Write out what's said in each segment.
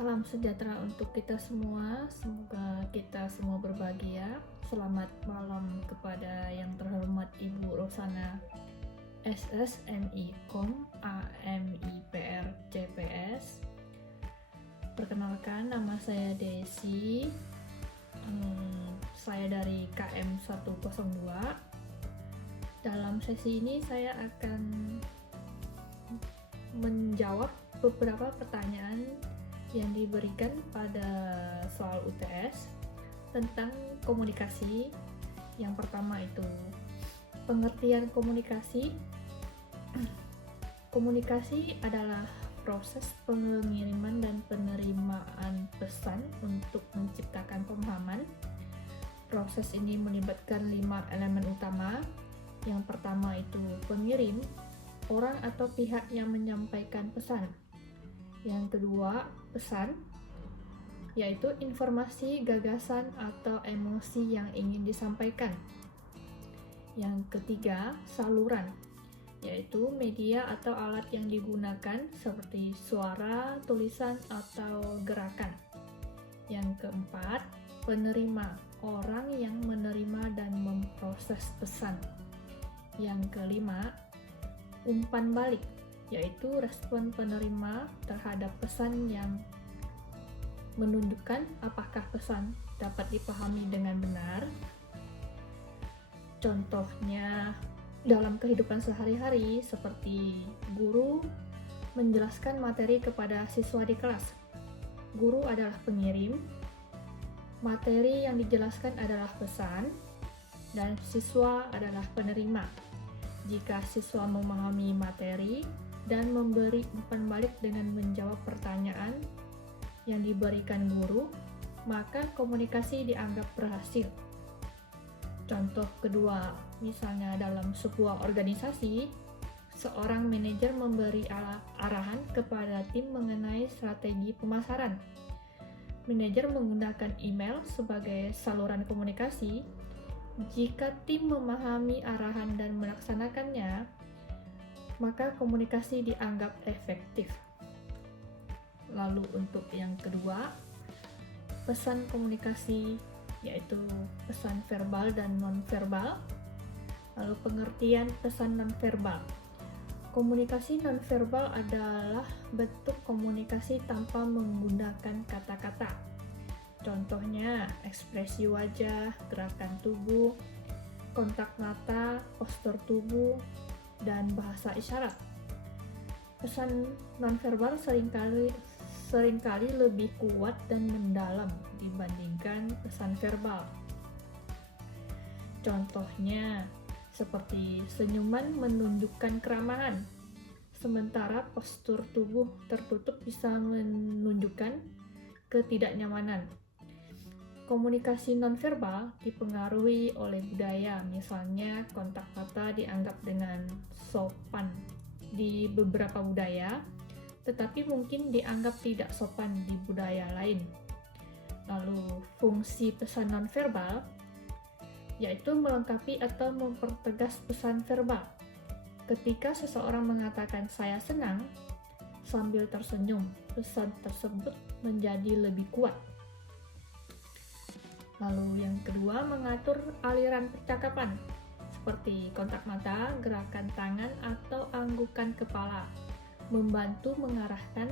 Salam sejahtera untuk kita semua. Semoga kita semua berbahagia. Selamat malam kepada yang terhormat Ibu Rosana SSMIKOM AMIPR CPS. Perkenalkan, nama saya Desi. Saya dari KM 102. Dalam sesi ini saya akan menjawab beberapa pertanyaan yang diberikan pada soal UTS tentang komunikasi. Yang pertama itu pengertian komunikasi. Komunikasi adalah proses pengiriman dan penerimaan pesan untuk menciptakan pemahaman. Proses ini melibatkan 5 elemen utama. Yang pertama itu pengirim, orang atau pihak yang menyampaikan pesan. Yang kedua, pesan, yaitu informasi, gagasan, atau emosi yang ingin disampaikan. Yang ketiga, saluran, yaitu media atau alat yang digunakan seperti suara, tulisan, atau gerakan. Yang keempat, penerima, orang yang menerima dan memproses pesan. Yang kelima, umpan balik, yaitu respon penerima terhadap pesan yang menunjukkan apakah pesan dapat dipahami dengan benar. Contohnya dalam kehidupan sehari-hari seperti guru menjelaskan materi kepada siswa di kelas. Guru adalah pengirim, materi yang dijelaskan adalah pesan, dan siswa adalah penerima. Jika siswa memahami materi dan memberi umpan balik dengan menjawab pertanyaan yang diberikan guru, maka komunikasi dianggap berhasil. Contoh kedua, misalnya dalam sebuah organisasi, seorang manajer memberi arahan kepada tim mengenai strategi pemasaran. Manajer menggunakan email sebagai saluran komunikasi. Jika tim memahami arahan dan melaksanakannya, maka komunikasi dianggap efektif. Lalu untuk yang kedua, pesan komunikasi, yaitu pesan verbal dan non-verbal. Lalu pengertian pesan non-verbal. Komunikasi non-verbal adalah bentuk komunikasi tanpa menggunakan kata-kata. Contohnya, ekspresi wajah, gerakan tubuh, kontak mata, postur tubuh, dan bahasa isyarat. Pesan nonverbal seringkali lebih kuat dan mendalam dibandingkan pesan verbal. Contohnya, seperti senyuman menunjukkan keramahan, sementara postur tubuh tertutup bisa menunjukkan ketidaknyamanan. Komunikasi nonverbal dipengaruhi oleh budaya, misalnya kontak mata dianggap dengan sopan di beberapa budaya, tetapi mungkin dianggap tidak sopan di budaya lain. Lalu fungsi pesan nonverbal, yaitu melengkapi atau mempertegas pesan verbal. Ketika seseorang mengatakan "saya senang" sambil tersenyum, pesan tersebut menjadi lebih kuat. Lalu yang kedua, mengatur aliran percakapan seperti kontak mata, gerakan tangan, atau anggukan kepala, membantu mengarahkan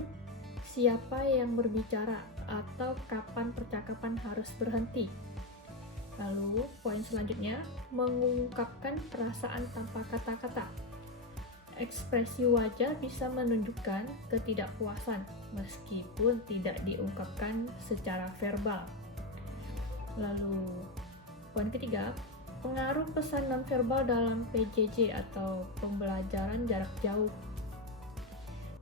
siapa yang berbicara atau kapan percakapan harus berhenti. Lalu poin selanjutnya, mengungkapkan perasaan tanpa kata-kata. Ekspresi wajah bisa menunjukkan ketidakpuasan meskipun tidak diungkapkan secara verbal. Lalu poin ketiga, pengaruh pesan nonverbal dalam PJJ atau pembelajaran jarak jauh.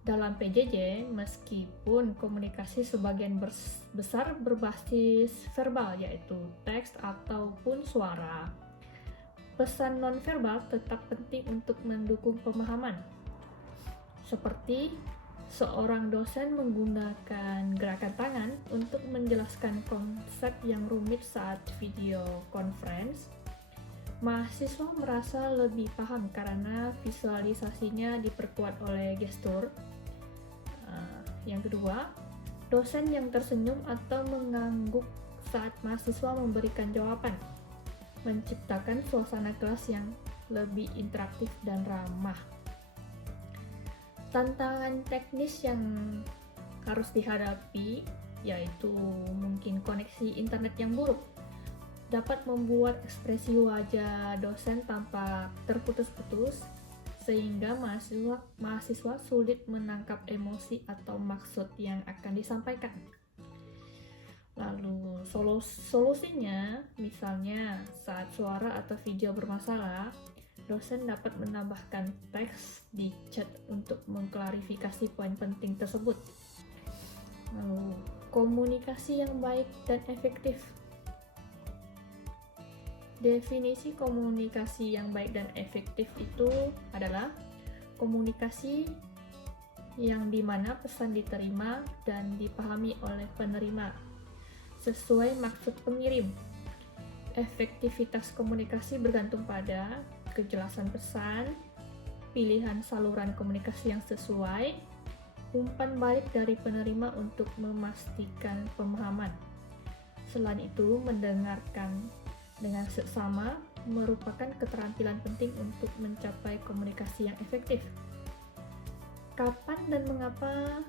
Dalam PJJ, meskipun komunikasi sebagian besar berbasis verbal, yaitu teks ataupun suara, pesan nonverbal tetap penting untuk mendukung pemahaman. Seperti seorang dosen menggunakan gerakan tangan untuk menjelaskan konsep yang rumit saat video conference. Mahasiswa merasa lebih paham karena visualisasinya diperkuat oleh gestur. Yang kedua, dosen yang tersenyum atau mengangguk saat mahasiswa memberikan jawaban, menciptakan suasana kelas yang lebih interaktif dan ramah. Tantangan teknis yang harus dihadapi yaitu mungkin koneksi internet yang buruk dapat membuat ekspresi wajah dosen tampak terputus-putus sehingga mahasiswa sulit menangkap emosi atau maksud yang akan disampaikan. Lalu solusinya, misalnya saat suara atau video bermasalah, dosen dapat menambahkan teks di chat untuk mengklarifikasi poin penting tersebut. Lalu, komunikasi yang baik dan efektif. Definisi komunikasi yang baik dan efektif itu adalah komunikasi yang dimana pesan diterima dan dipahami oleh penerima sesuai maksud pengirim. Efektivitas komunikasi bergantung pada kejelasan pesan, pilihan saluran komunikasi yang sesuai, umpan balik dari penerima untuk memastikan pemahaman. Selain itu, mendengarkan dengan seksama merupakan keterampilan penting untuk mencapai komunikasi yang efektif. Kapan dan mengapa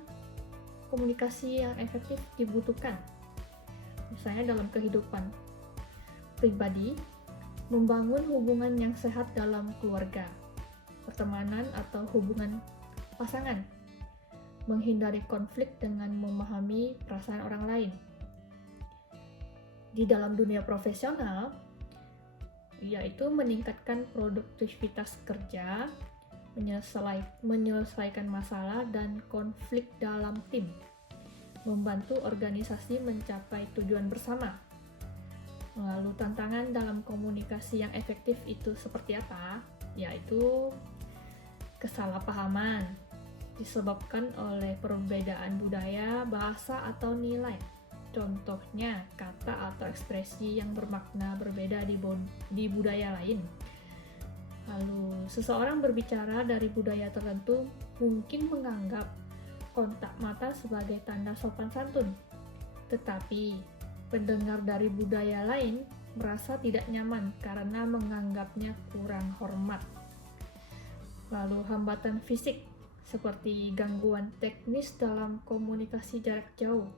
komunikasi yang efektif dibutuhkan? Misalnya dalam kehidupan pribadi, membangun hubungan yang sehat dalam keluarga, pertemanan atau hubungan pasangan, menghindari konflik dengan memahami perasaan orang lain. Di dalam dunia profesional, yaitu meningkatkan produktivitas kerja, menyelesaikan masalah dan konflik dalam tim, membantu organisasi mencapai tujuan bersama. Lalu tantangan dalam komunikasi yang efektif itu seperti apa? Yaitu kesalahpahaman disebabkan oleh perbedaan budaya, bahasa, atau nilai. Contohnya, kata atau ekspresi yang bermakna berbeda di budaya lain. Lalu, seseorang berbicara dari budaya tertentu mungkin menganggap kontak mata sebagai tanda sopan santun. Tetapi, pendengar dari budaya lain merasa tidak nyaman karena menganggapnya kurang hormat. Lalu, hambatan fisik seperti gangguan teknis dalam komunikasi jarak jauh,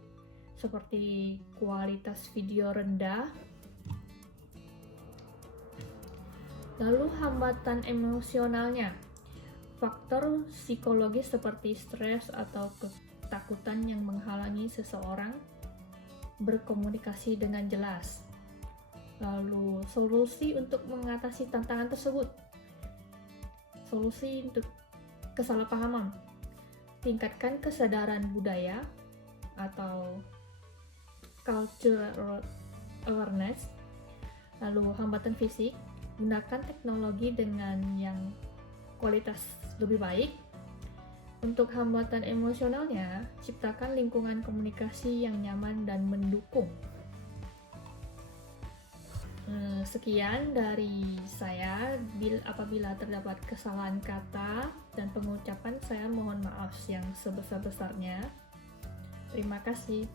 seperti kualitas video rendah. Lalu hambatan emosionalnya, faktor psikologis seperti stres atau ketakutan yang menghalangi seseorang berkomunikasi dengan jelas. Lalu solusi untuk mengatasi tantangan tersebut, solusi untuk kesalahpahaman, tingkatkan kesadaran budaya atau cultural awareness. Lalu hambatan fisik, gunakan teknologi dengan yang kualitas lebih baik. Untuk hambatan emosionalnya, ciptakan lingkungan komunikasi yang nyaman dan mendukung. Sekian dari saya. Apabila terdapat kesalahan kata dan pengucapan, saya mohon maaf yang sebesar-besarnya. Terima kasih.